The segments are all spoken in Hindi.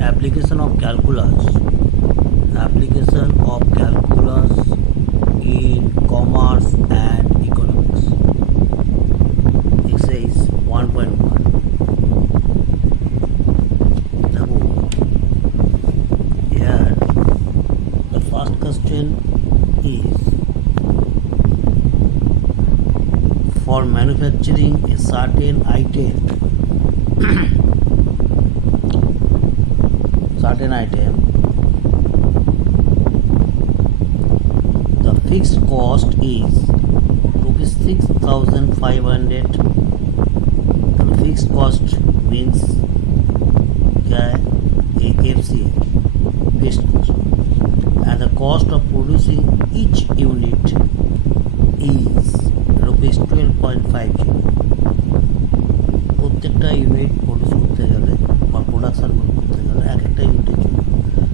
application of calculus in commerce and economics. Exercise 1.1. Here the first question is, for manufacturing a certain item the fixed cost is rupees 6,500. The fixed cost means क्या है, FCA, fixed cost, and the cost of producing each unit is rupees 12.50. প্রত্যেকটা ইউনিট প্রডিউস করতে গেলে বা প্রোডাকশন করতে গেলে এক একটা ইউনিটের জন্য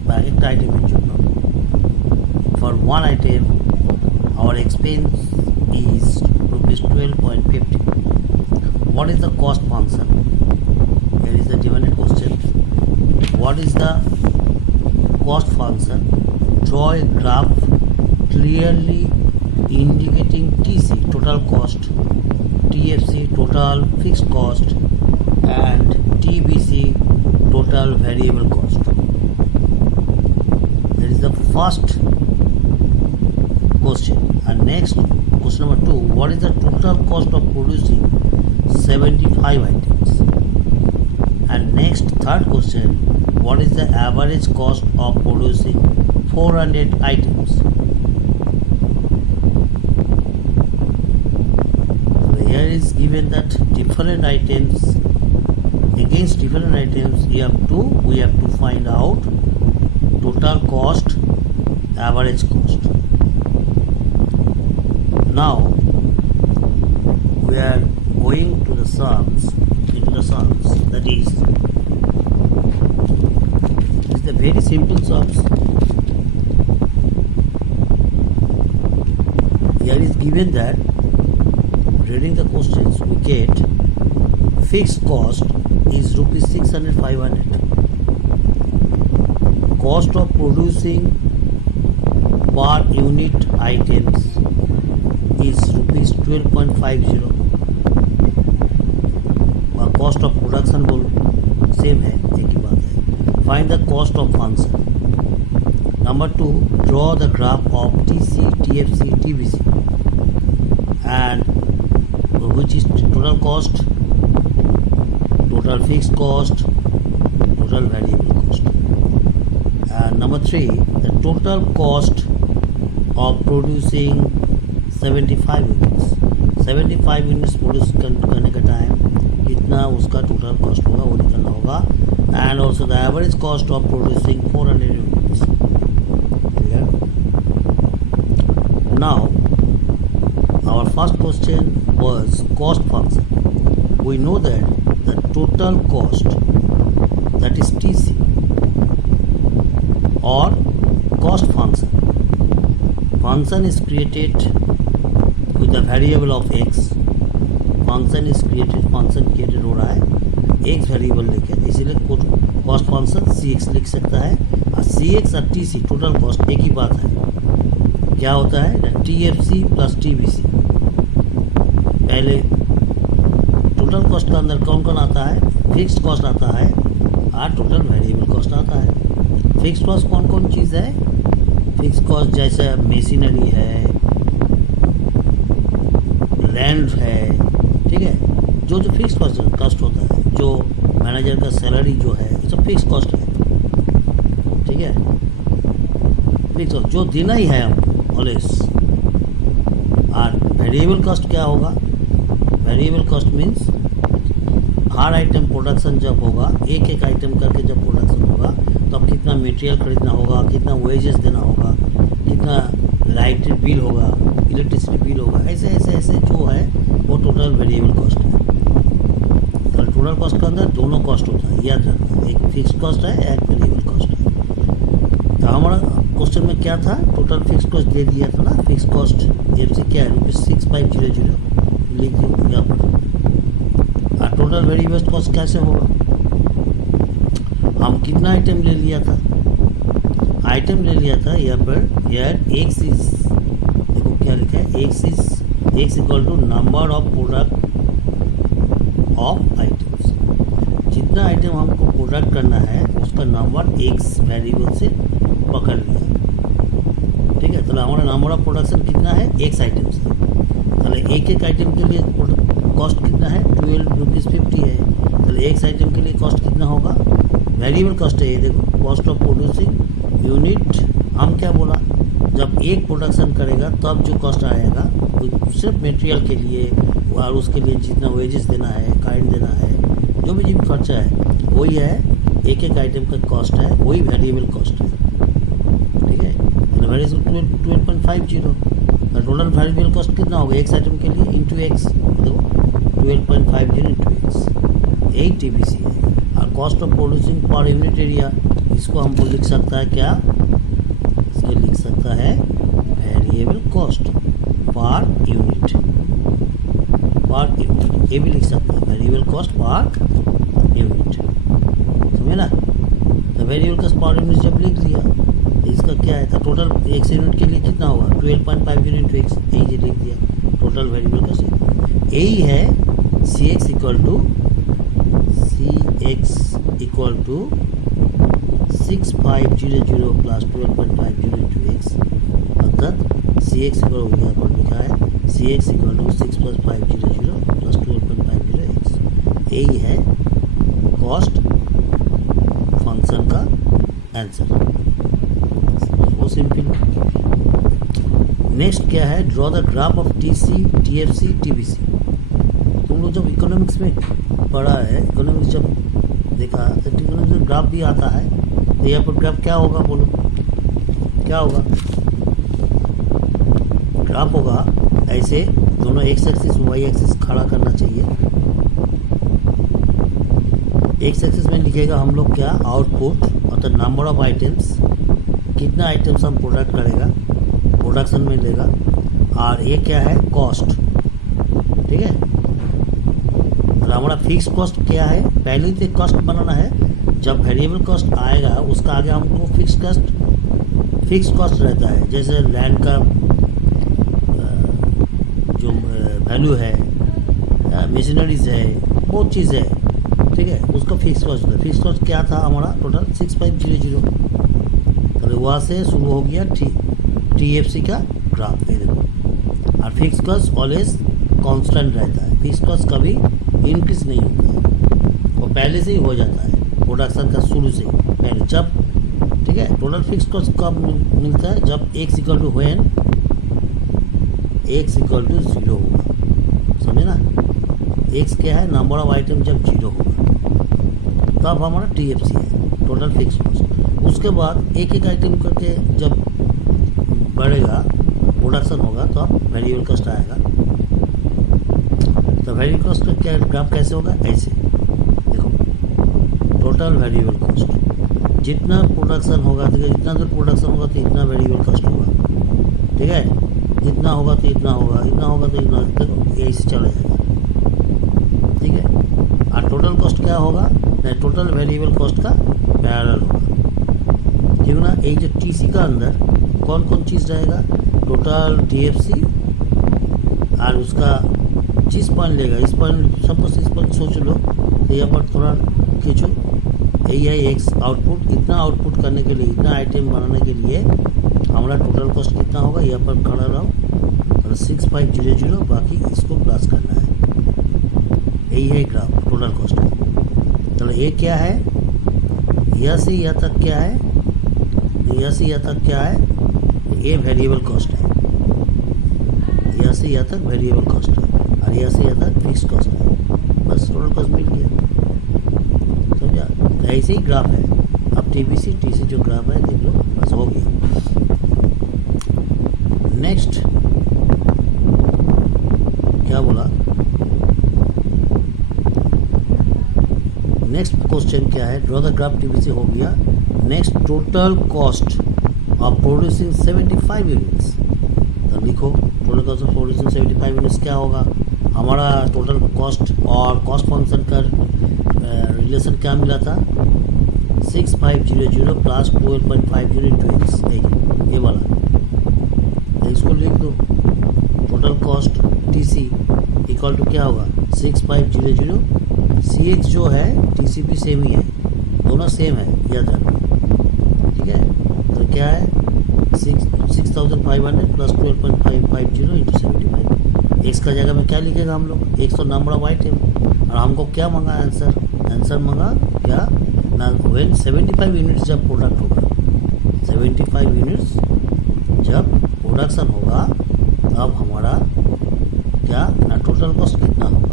বা এক একটা আইটেমের জন্য, for one item our expense is rupees 12.50. What is the cost function? Here is the demanded question. What is the cost function? Draw a graph clearly indicating TC, total cost, TFC, total fixed cost, and TBC, total variable cost. That is the first question. And next, question number 2, what is the total cost of producing 75 items? And next, third question, what is the average cost of producing 400 items? So here is given that different items, against different items we have to find out total cost, average cost. Now we are going to the sums, that is the very simple sums. Here is given that, reading the questions, we get fixed cost is rupees 600-500. Cost of producing per unit items is rupees 12.50. Cost of production बोल सेम है, एक ही बात है. Find the cost of function. Number 2, draw the graph of TC, TFC, TBC, and which is total cost, total fixed cost, total variable cost. And number 3, the total cost of producing 75 units. 75 units produce करने का टाइम कितना उसका टोटल कॉस्ट होगा वो निकालना होगा. And also the average cost of producing 400 units. Clear? Now our first question was cost function. We know that the total cost, that is TC, और cost function is created with the variable of x. function created हो रहा है x वेरिएबल लेके, इसीलिए कॉस्ट फंक्शन cx लिख सकता है. और cx और tc टोटल कॉस्ट एक ही बात है. क्या होता है? TFC plus TBC. पहले टोटल कॉस्ट का अंदर कौन कौन आता है? फिक्स्ड कॉस्ट आता है और टोटल वेरिएबल कॉस्ट आता है. फिक्स्ड कॉस्ट कौन कौन चीज़ है? फिक्स कॉस्ट जैसे मशीनरी है, लैंड है, ठीक है, जो फिक्स कॉस्ट होता है, जो मैनेजर का सैलरी जो है, ये सब फिक्स कॉस्ट है. ठीक है, फिक्स कॉस्ट जो देना ही है हमको ऑलवेज. और वेरिएबल कॉस्ट क्या होगा? वेरिएबल कॉस्ट मीन्स हर आइटम प्रोडक्शन जब होगा, एक एक आइटम करके जब प्रोडक्शन होगा, तो अब कितना मटेरियल खरीदना होगा, कितना वेजेस देना होगा, कितना लाइट बिल होगा, इलेक्ट्रिसिटी बिल होगा, ऐसे ऐसे ऐसे जो है वो टोटल वेरिएबल कॉस्ट है. तो टोटल कॉस्ट के अंदर दोनों कॉस्ट होता है, याद रखना. एक फिक्स कॉस्ट है, एक वेरिएबल कॉस्ट है. तो हमारा क्वेश्चन में क्या था? टोटल फिक्स कॉस्ट दे दिया था ना. फिक्स कॉस्ट FC क्या है? ₹6500 लिख दो यहाँ पर. और टोटल वेरिएबल कॉस्ट कैसे होगा? हम कितना आइटम ले लिया था, आइटम ले लिया था यहाँ पर, यार एक्स इज, देखो क्या लिखा है, X equal to number of product of items. जितना आइटम हमको प्रोडक्ट करना है उसका नंबर एक्स वेरिएबल से पकड़ लिया, ठीक है। तो हमारा नंबर ऑफ प्रोडक्शन कितना है, एक्स आइटम्स है। तो एक आइटम के लिए कॉस्ट कितना है, 12 रुपीज़ 50 है। तो एक्स आइटम के लिए कॉस्ट कितना होगा, वेरिएबल कॉस्ट है ये, देखो कॉस्ट ऑफ प्रोड्यूसिंग यूनिट। हम क्या बोला, जब एक प्रोडक्शन करेगा तब जो कॉस्ट आएगा वो सिर्फ मटेरियल के लिए और उसके लिए जितना वेजेस देना है, काइंड देना है, जो भी जिन खर्चा है वही है, एक आइटम का कॉस्ट है, वही वेरिएबल कॉस्ट है, ठीक है। 12.50, टोटल वेरिएबल कॉस्ट कितना होगा एक्स आइटम के लिए इंटू एक्स, देखो 12.50 इंटू एक्स, यही TBC है। और cost of producing per unit area, इसको हमको लिख सकता है क्या, इसको लिख सकता है वेरिएबल कॉस्ट पर यूनिट, ये भी लिख सकता है वेरिएबल कॉस्ट पर यूनिट, समझे ना। तो वेरिएबल कॉस्ट पर यूनिट जब लिख लिया तो इसका क्या है, तो टोटल एक्स यूनिट के लिए कितना होगा 12.50 इंटू एक्स, यही लिख दिया टोटल वेरिएबल कॉस्ट। यही है CX equal to 6500 plus 12.50 into X, अर्थात CX इक्वल हो गया, पर लिखा है CX equal to 6 + 500 plus 12.50 X. यही है कॉस्ट फंक्शन का आंसर, वो सिंपल। नेक्स्ट क्या है, draw the graph of TC, TFC, TBC। तुम लोग जब इकोनॉमिक्स में पढ़ा है, इकोनॉमिक्स जब देखा तो इकोनॉमिक्स में ग्राफ भी आता है, तो यहाँ पर ग्राफ क्या होगा, बोलो क्या होगा, ग्राफ होगा ऐसे, दोनों एक्स एक्सिस वाई एक्सिस खड़ा करना चाहिए। एक्स एक्सिस में लिखेगा हम लोग क्या, आउटपुट, मतलब नंबर ऑफ आइटम्स, कितना आइटम्स हम प्रोडक्ट करेगा, प्रोडक्शन में लेगा, और ये क्या है कॉस्ट, ठीक है। तो हमारा फिक्स कॉस्ट क्या है, पहले ही कॉस्ट बनाना है, जब वेरिएबल कॉस्ट आएगा उसका आगे हमको फिक्स कॉस्ट रहता है, जैसे लैंड का जो वैल्यू है, मशीनरीज है, बहुत चीज़ है, ठीक है, उसका फिक्स कॉस्ट है। फिक्स कॉस्ट क्या था हमारा टोटल 6500, तो वहाँ से शुरू हो गया TFC का ग्राफ, ये देखो। और फिक्स कॉस्ट ऑलवेज कांस्टेंट रहता है, फिक्स कॉस्ट कभी इंक्रीज नहीं होता है, वो पहले से ही हो जाता है प्रोडक्शन का शुरू से पहले, जब, ठीक है। टोटल फिक्स कॉस्ट कब मिलता है, जब x equal to when x equal to 0 होगा, समझे ना। x क्या है, नंबर ऑफ आइटम जब 0 होगा तब हमारा TFC है, टोटल फिक्स कॉस्ट। उसके बाद एक आइटम करके जब बढ़ेगा, प्रोडक्शन होगा, तो वेरिएबल कॉस्ट आएगा। तो वेरिएबल कॉस्ट का क्या ग्राफ कैसे होगा, ऐसे देखो, टोटल वेरिएबल कॉस्ट, जितना प्रोडक्शन होगा, तो जितना दूर प्रोडक्शन होगा तो इतना वेरिएबल कॉस्ट होगा, ठीक है। इतना होगा तो इतना होगा, इतना होगा तो इतना, देखो ऐसे चला जाएगा, ठीक है। और टोटल कॉस्ट क्या होगा, टोटल वेरिएबल कॉस्ट का पैरेलल होगा, ठीक ना। एक जो TC का अंदर कौन कौन चीज़ रहेगा, टोटल TFC, और उसका जिस पॉइंट लेगा, इस पॉइंट सपोज इस पॉइंट सोच लो, तो यहाँ पर थोड़ा खींचो, यही है एक्स आउटपुट। इतना आउटपुट करने के लिए, इतना आइटम बनाने के लिए हमारा टोटल कॉस्ट कितना होगा, यहाँ पर खड़ा रहो, 6500, बाकी इसको प्लस करना है, यही है ग्राफ टोटल कॉस्ट का। चलो ये क्या है, यहाँ से यहाँ तक क्या है, यहाँ से यहाँ तक क्या है, ये वेरिएबल कॉस्ट है, यहाँ से यहाँ तक वेरिएबल कॉस्ट है, और यहाँ से यहाँ तक फिक्स कॉस्ट है, बस टोटल कॉस्ट मिल गया, समझा। तो ऐसे ही ग्राफ है। अब TBC TC जो ग्राफ है देख लो, बस हो गया। नेक्स्ट क्या बोला, नेक्स्ट क्वेश्चन क्या है, ड्रॉ द ग्राफ TBC हो गया। Next, total cost of producing 75 units, तो लिखो total cost of producing 75 units क्या होगा, हमारा टोटल कॉस्ट और कॉस्ट फंक्शन का रिलेशन क्या मिला था, 6500 प्लस 12.50 इंटू एक्स, ये वाला इसको लिख दो। Total cost TC equal to क्या होगा 6500, सी एक्स जो है टीसी भी सेम ही है, दोनों सेम है, याद रखना। ठीक है, तो क्या है 6500 प्लस 12.550 इंटू 75। एक्स का जगह में क्या लिखेगा हम लोग, एक्स तो नंबर ऑफ आइटम, और हमको क्या मांगा आंसर मांगा क्या ना, वेन 75 यूनिट्स जब प्रोडक्ट होगा, 75 यूनिट्स जब प्रोडक्शन होगा तब हमारा क्या ना टोटल कॉस्ट कितना होगा।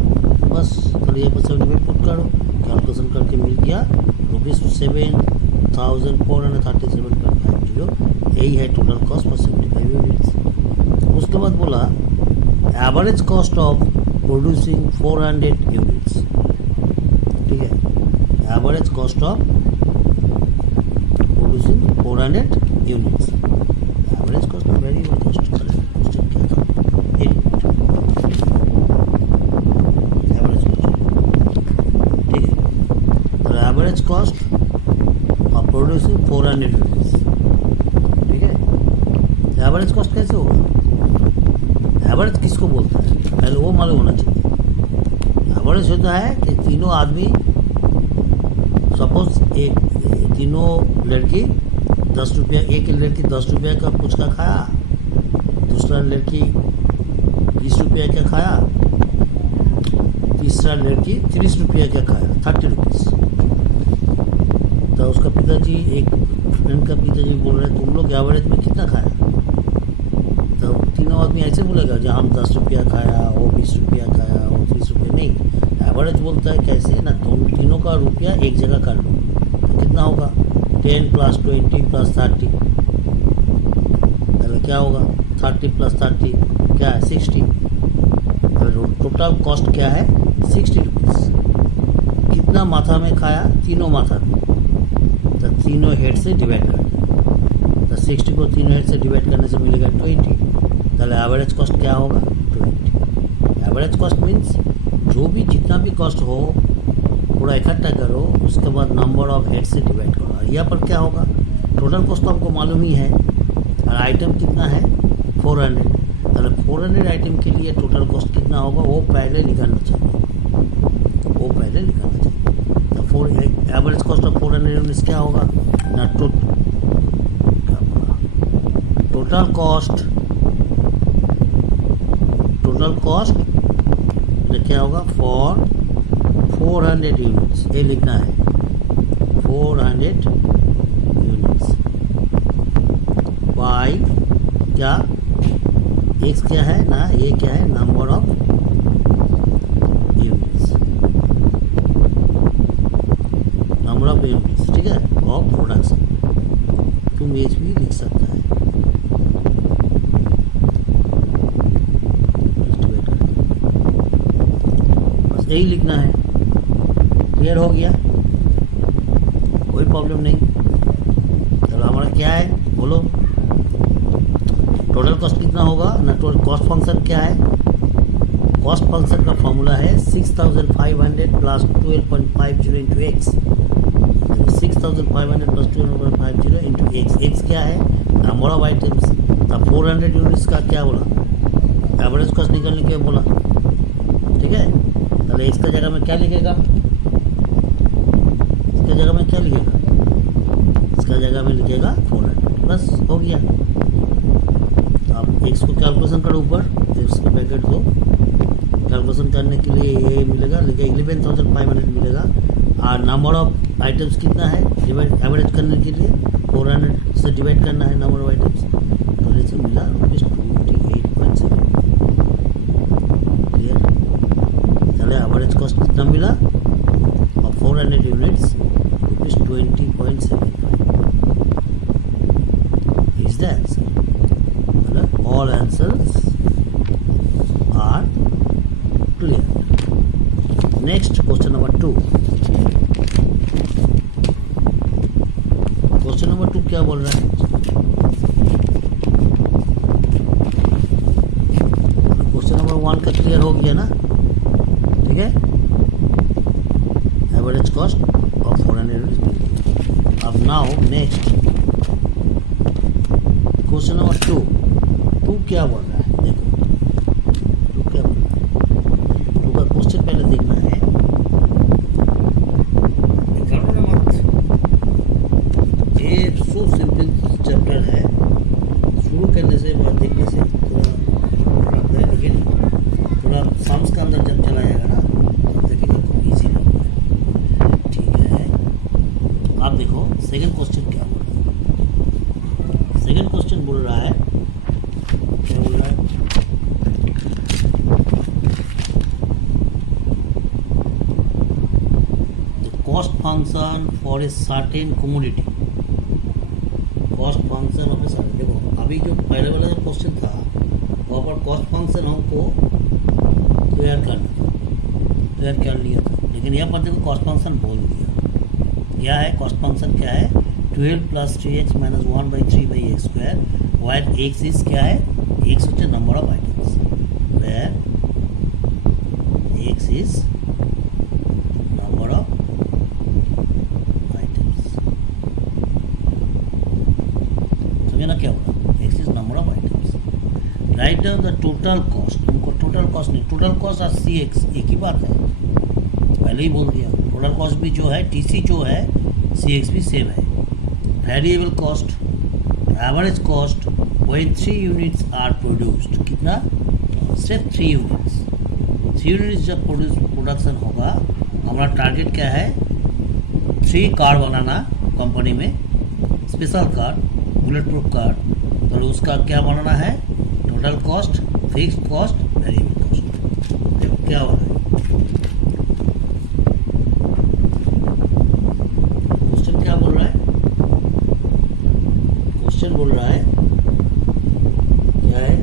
बस कल ये 75 पुट करो, कैलकुलेशन करके मिल गया ₹7,437.50, यही है टोटल कॉस्ट फॉर 75 यूनिट्स। उसके बाद बोला average cost of producing 400 units. ठीक है, average cost of producing 400 units, average cost of variable cost question क्या था, एवरेज कॉस्ट। ठीक है, तो average cost of producing 400 units. ठीक है, एवरेज कॉस्ट कैसे होगा, एवरेज किसको बोलता है पहले वो मालूम होना चाहिए। एवरेज होता है कि तीनों आदमी, सपोज एक तीनों लड़की 10 रुपया, एक लड़की 10 रुपया का पुचका खाया, दूसरा लड़की 20 रुपया का खाया, तीसरा लड़की 30 रुपया का खाया, 30 रुपीज़। तो उसका पिताजी, एक फ्रेंड का पिताजी बोल रहे तुम लोग एवरेज में कितना खाया, तो तीनों आदमी ऐसे बोलेगा जो हम 10 रुपया खाया, वो 20 रुपया खाया, वो 30 रुपया, नहीं। एवरेज बोलता है कैसे ना, तुम तीनों का रुपया एक जगह कर लो तो कितना होगा 10 प्लस 20 प्लस 30, पहले क्या होगा 30 प्लस 30 क्या है 60, टोटल कॉस्ट क्या है 60 रुपीज़। कितना माथा में खाया, तीनों माथा में, तो तीनों हेड से डिवाइड कर दिया, तो 60 को तीनों हेड से डिवाइड करने से मिलेगा 20, पहले एवरेज कॉस्ट क्या होगा 20। एवरेज कॉस्ट मीन्स जो भी जितना भी कॉस्ट हो पूरा इकट्ठा करो, उसके बाद नंबर ऑफ हेड से डिवाइड करो, और यहाँ पर क्या होगा टोटल कॉस्ट तो आपको मालूम ही है, और आइटम कितना है 400, पहले 400 आइटम के लिए टोटल कॉस्ट कितना होगा वो पहले निकालना चाहिए, तो एवरेज कॉस्ट ऑफ 400 यूनिट्स क्या होगा ना, टोटल कॉस्ट क्या होगा फॉर 400 यूनिट्स, ये लिखना है 400 यूनिट्स बाई क्या एक्स क्या है ना, ये क्या है नंबर ऑफ यूनिट्स, ठीक है, ऑफ प्रोडक्शन। तुम एच भी लिख सकता है, यही लिखना है। क्लियर हो गया, कोई प्रॉब्लम नहीं। चलो हमारा क्या है बोलो, टोटल कॉस्ट कितना होगा ना, टोटल कॉस्ट फंक्शन क्या है, कॉस्ट फंक्शन का फॉर्मूला है 6500 plus 12.50 into x, 6500 plus 12.50 into x, x क्या है नंबर ऑफ आइटम्स, तब 400 यूनिट्स का क्या बोला एवरेज कॉस्ट निकलने के बोला। ठीक है, पहले इसका जगह में क्या लिखेगा, इसका जगह में क्या लिखेगा, इसका जगह में लिखेगा 400, बस हो गया। आप एक्स को कैलकुलेशन करो, ऊपर एक्स को ब्रैकेट दो, कैलकुलेशन करने के लिए ये मिलेगा, लिखे 11,500 मिलेगा, और नंबर ऑफ आइटम्स कितना है डिवाइड, एवरेज करने के लिए 400 से डिवाइड करना है नंबर ऑफ आइटम्स, तो जैसे मिला ₹28.7। क्लियर, चले एवरेज कॉस्ट कितना मिला और 400 यूनिट्स ₹20.75 इज द आंसर। मतलब all answers are clear. Next question number 2। Question number 2 क्या बोल रहा है, क्वेश्चन नंबर 1 का क्लियर हो गया ना, ठीक है, average cost of 400 units. Now next question number 2 क्या बोल रहा है, देखो 2 क्या बोल रहा है। 2 का क्वेश्चन पहले देखना है। ये सो सिंपल चैप्टर है, शुरू करने से बाद देखने से थोड़ा लगता है, लेकिन थोड़ा सम्स का अंदर जब चला जाएगा ना तब देखिएगा खूब ईजी लगता है। ठीक है, आप देखो सेकंड क्वेश्चन क्या बोल रहा है। सेकंड क्वेश्चन बोल रहा है, क्या बोल रहा है, cost function for a certain commodity. Cost function of a certain, देखो अभी जो पहले वाला जो क्वेश्चन था वहाँ पर कॉस्ट फंक्शन हमको तैयार कर लिया था, लेकिन यहाँ पर देखो कॉस्ट फंक्शन बोल दिया। क्या है कॉस्ट फंक्शन, क्या है 12 + 3x - 1/3/x², while x is क्या है, x is number of items, where x is number of items. समझे ना क्या होगा, x is number of items. Write down the total cost, तुमको टोटल कॉस्ट नहीं, टोटल कॉस्ट और cx एक ही बात है, पहले ही बोल दिया। टोटल कॉस्ट भी जो है tc जो है cx भी सेम है। Variable cost, average cost when 3 units are produced, कितना, सिर्फ 3 यूनिट्स। 3 यूनिट्स जब प्रोडक्शन होगा, हमारा टारगेट क्या है, 3 कार बनाना कंपनी में, special car, bullet proof car, तो उसका क्या बनाना है, total cost, fix cost, variable cost. देखो क्या हो रहा है, क्वेश्चन क्या बोल रहा है, क्वेश्चन बोल रहा है क्या है,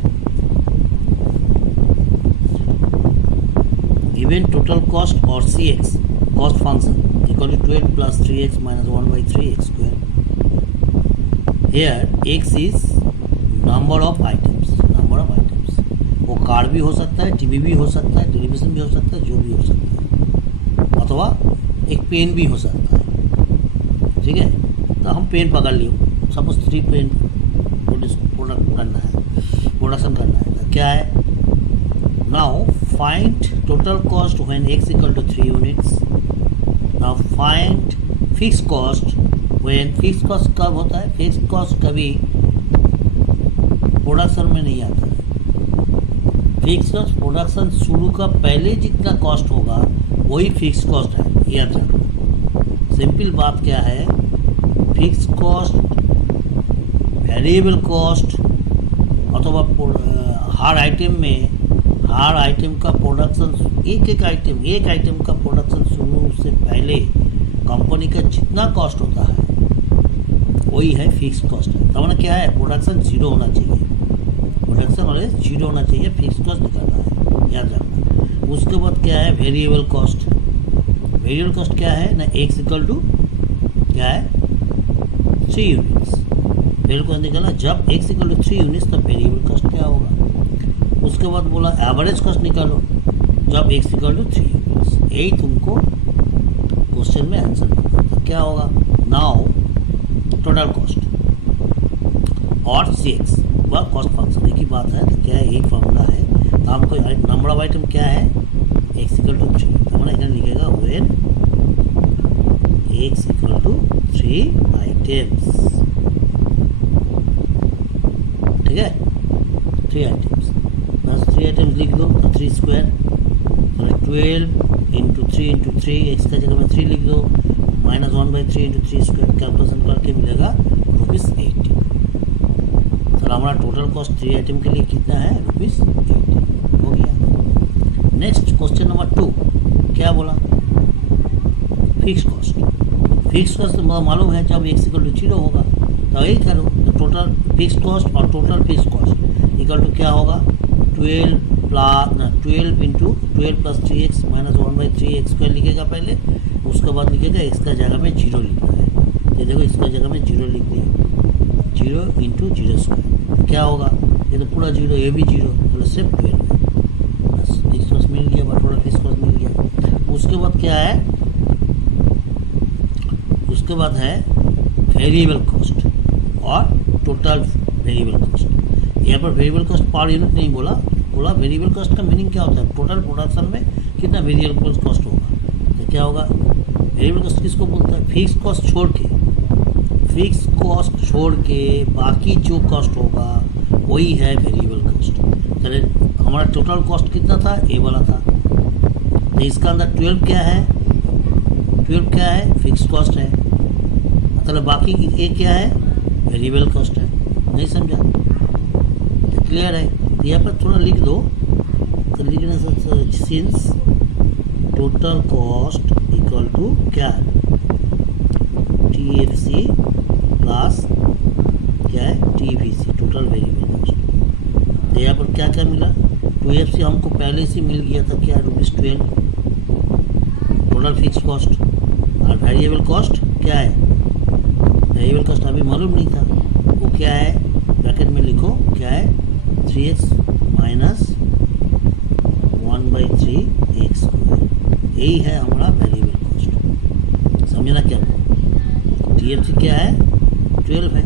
गिवन टोटल कॉस्ट और cx cost function equal to 12 + 3x - 1/3x²। Here x is number of items, number of items. वो कार भी हो सकता है, टीवी भी हो सकता है, टेलीविज़न भी हो सकता है, जो भी हो सकता है, अथवा एक पेन भी हो सकता है। ठीक है, तो हम पेन पकड़ लिए, सपोज 3 पेन प्रोडक्शन करना है, तो क्या है, now find total cost when x equal to 3 units. Now find fix cost when, fix cost कब होता है, फिक्स कॉस्ट कभी प्रोडक्शन में नहीं आता है। फिक्स कॉस्ट प्रोडक्शन शुरू का पहले जितना कॉस्ट होगा वही फिक्स कॉस्ट है, याद रखो। सिंपल बात क्या है, फिक्स कॉस्ट, वेरिएबल कॉस्ट, अथवा हर आइटम का प्रोडक्शन, एक आइटम का प्रोडक्शन शुरू से पहले कंपनी का जितना कॉस्ट होता है वही है फिक्स कॉस्ट। तो मैंने क्या है, प्रोडक्शन 0 होना चाहिए, प्रोडक्शन ऑलवेज 0 होना चाहिए, फिक्स कॉस्ट निकालना है, याद रखना। उसके बाद क्या है, वेरिएबल कॉस्ट। वेरिएबल कॉस्ट क्या है ना, x इक्वल टू क्या है, 3 यूनिट्स। वेरिएबल कॉस्ट निकालना, जब x इक्वल टू 3 यूनिट्स तब वेरिएबल कॉस्ट क्या होगा। उसके बाद बोला एवरेज कॉस्ट निकालो, जब x इक्वल टू 3 यूनिट्स। यही तुमको क्वेश्चन में आंसर देना, तो क्या होगा, नाउ टोटल कॉस्ट और cx वह कॉस्ट फंक्शन एक ही बात है, तो क्या है, एक फॉर्मूला है। तो हमको नंबर ऑफ आइटम क्या है, x इक्वल टू 3, तो हमारा इधर लिखेगा when x equal to 3 items. ठीक है, 3 आइटम्स, बस 3 आइटम्स लिख दो, तो 3 स्क्वायर, 12 × 3 × 3, x का जगह में 3 लिख दो, -1/3 × 3 स्क्वायर, कैलकुलेशन करके मिलेगा ₹80। तो हमारा टोटल कॉस्ट 3 आइटम के लिए कितना है, ₹80 हो गया। नेक्स्ट क्वेश्चन नंबर 2 क्या बोला, फिक्स कॉस्ट। फिक्स कॉस्ट तो मालूम है, जब x इक्वल टू 0 होगा तो यही करो, तो टोटल फिक्स कॉस्ट और total fix cost equal to क्या होगा, 12 × 3x - 1/3x² लिखेगा पहले, उसके बाद लिखेगा इसका जगह में 0 लिखना है। ये देखो इसका जगह में 0 लिख दिया, 0 × 0² क्या होगा, ये तो पूरा 0, ये भी 0, तो सिर्फ 12 है, बस फिक्स कॉस्ट मिल गया, टोटल फिक्स कॉस्ट मिल गया। उसके बाद क्या है, उसके बाद है वेरिएबल कॉस्ट और टोटल वेरिएबल कॉस्ट। यहाँ पर वेरिएबल कॉस्ट पर यूनिट नहीं बोला, वेरिएबल कॉस्ट का मीनिंग क्या होता है, टोटल प्रोडक्शन में कितना वेरिएबल कॉस्ट होगा। तो क्या होगा, वेरिएबल कॉस्ट किसको बोलता है, फिक्स कॉस्ट छोड़ के बाकी जो कॉस्ट होगा वही है वेरिएबल कॉस्ट। चले हमारा टोटल कॉस्ट कितना था, ए वाला था, तो इसका अंदर 12 क्या है, फिक्स कॉस्ट है, मतलब बाकी ए क्या है, वेरिएबल कॉस्ट है। नहीं समझा, तो क्लियर है। तो यहाँ पर थोड़ा लिख दो, तो लिखने से since total cost equal to क्या, TFC प्लस क्या है, TVC टोटल वेरिएबल कॉस्ट। तो यहाँ पर क्या क्या मिला, 2FC हमको पहले से मिल गया था क्या, ₹12 टोटल फिक्स कॉस्ट, और वेरिएबल कॉस्ट क्या है, वेरिएबल कॉस्ट अभी मालूम नहीं था, वो क्या है, ब्रैकेट में लिखो क्या है, 3x माइनस 1/3x, यही है हमारा वेरिएबल कॉस्ट। समझना क्या, TFC क्या है, 12 है,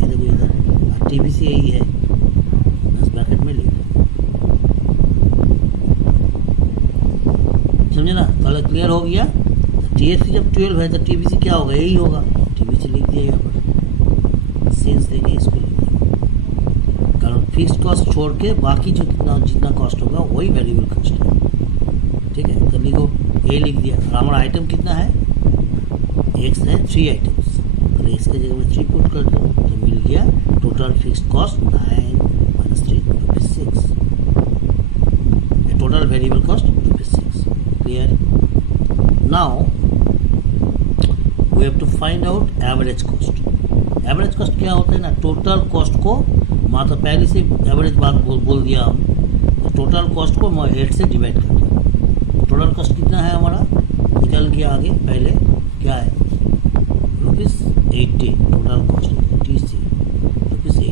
ये देखो इधर, और TVC यही है, बस ब्रैकेट में लिखो। समझे ना, पहले क्लियर हो गया। TFC जब 12 है तो TVC क्या होगा, यही होगा, TVC लिख दिया यहाँ पर, सेंस देके इसको लिख दिया, कारण फिक्स कॉस्ट छोड़ के बाकी जो जितना कॉस्ट होगा वही वेरिएबल कॉस्ट है। ठीक है, तो लिखो ए लिख दिया, और हमारा आइटम कितना है, एक्स है, 3 आइटम्स, तो एक्स के जगह में 3 पुट कर दो, तो मिल गया total fix cost 9 - 3 ₹6, total variable cost ₹6। Clear. Now we have to find out average cost. Average cost क्या होता है ना, टोटल कॉस्ट को मतलब पहले से एवरेज बात बोल दिया हम, तो टोटल कॉस्ट को 8 से डिवाइड कर दिया। टोटल कॉस्ट कितना है हमारा, निकल गया आगे, पहले क्या है, ₹80 total cost, TC ₹80।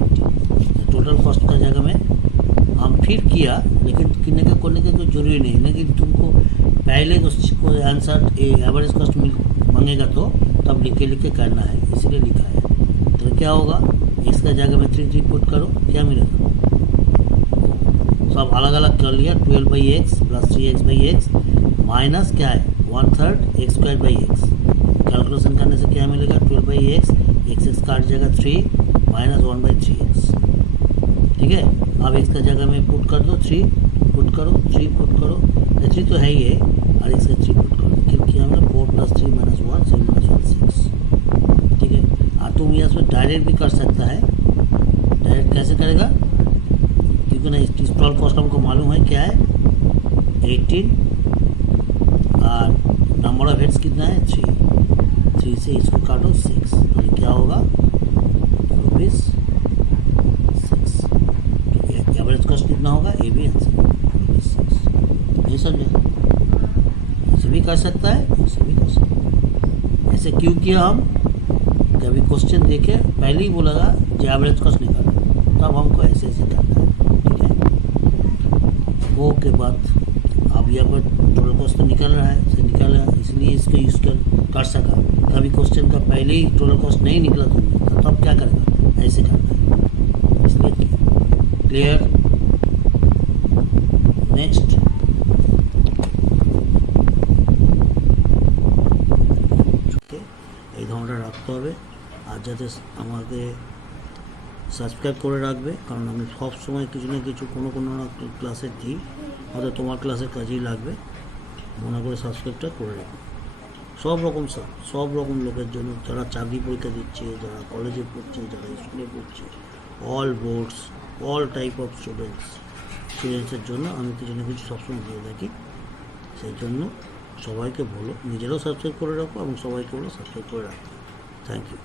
Total cost का जगह में हम फिर किया, लेकिन करने का कोई जरूरी नहीं, लेकिन तुमको पहले को आंसर एवरेज कॉस्ट मांगेगा तो तब लिख के करना है, इसलिए लिखा है। तो क्या होगा, इसका जगह में 3 पुट करो, क्या मिलेगा, सब अलग अलग कर लिया, 12/x प्लस 3x/x माइनस क्या है, 1/3 x²/x। कैलकुलेशन करने से क्या मिलेगा, 12/x, x काट जाएगा 3 माइनस 1/3x। ठीक है, अब इसका जगह में पुट कर दो, 3 पुट करो, 3 पुट करो, 3 तो है ही है, और इसका 3 पुट करो, क्योंकि हमें 4 + 3 - 1 7 - 1 6। ठीक है, और तुम यहाँ से डायरेक्ट भी कर सकता है, डायरेक्ट कैसे करेगा, क्योंकि ना इस टोटल कॉस्ट हमको मालूम है क्या है, 18, और नंबर ऑफ हेड्स कितना है, 3 से इसको काटो 6, तो ये क्या होगा, ₹6। तो एवरेज कॉस्ट कितना होगा, ये भी आंसर ₹6। नहीं समझे, ऐसे भी कर सकता है, ऐसे भी कर सकता है। ऐसे क्यों किया हम, कभी क्वेश्चन देखे पहले ही बोला था जो एवरेज कॉस्ट निकालना, तब हमको ऐसे करना है। ठीक है, वो के बाद अब यहाँ पर टोटल कॉस्ट तो निकल रहा है, इसलिए इसको यूज़ कर सका। कभी क्वेश्चन का पहले ही टोटल कॉस्ट नहीं निकला तुमने, तो तब क्या करेगा, ऐसे करना है, इसलिए क्लियर। नेक्स्ट, এই ধরনটা রাখতে হবে, আর যাতে আমাকে সাবস্ক্রাইব করে রাখবে, কারণ আমি সব সময় কিছু না কিছু কোনো ক্লাসে দিই, হয়তো তোমার ক্লাসের কাজেই লাগবে, মনে করে সাবস্ক্রাইবটা করে রাখো। সব রকম লোকের জন্য, যারা চাকরি পরীক্ষা দিচ্ছে, যারা কলেজে পড়ছে, যারা স্কুলে পড়ছে, all boards, all type of স্টুডেন্টসের জন্য আমি কিছু না কিছু সবসময় দিয়ে থাকি। সেই জন্য সবাইকে বলো নিজেরাও সাবস্ক্রাইব করে রাখো এবং সবাইকে বলো সাবস্ক্রাইব করে রাখো। Thank you.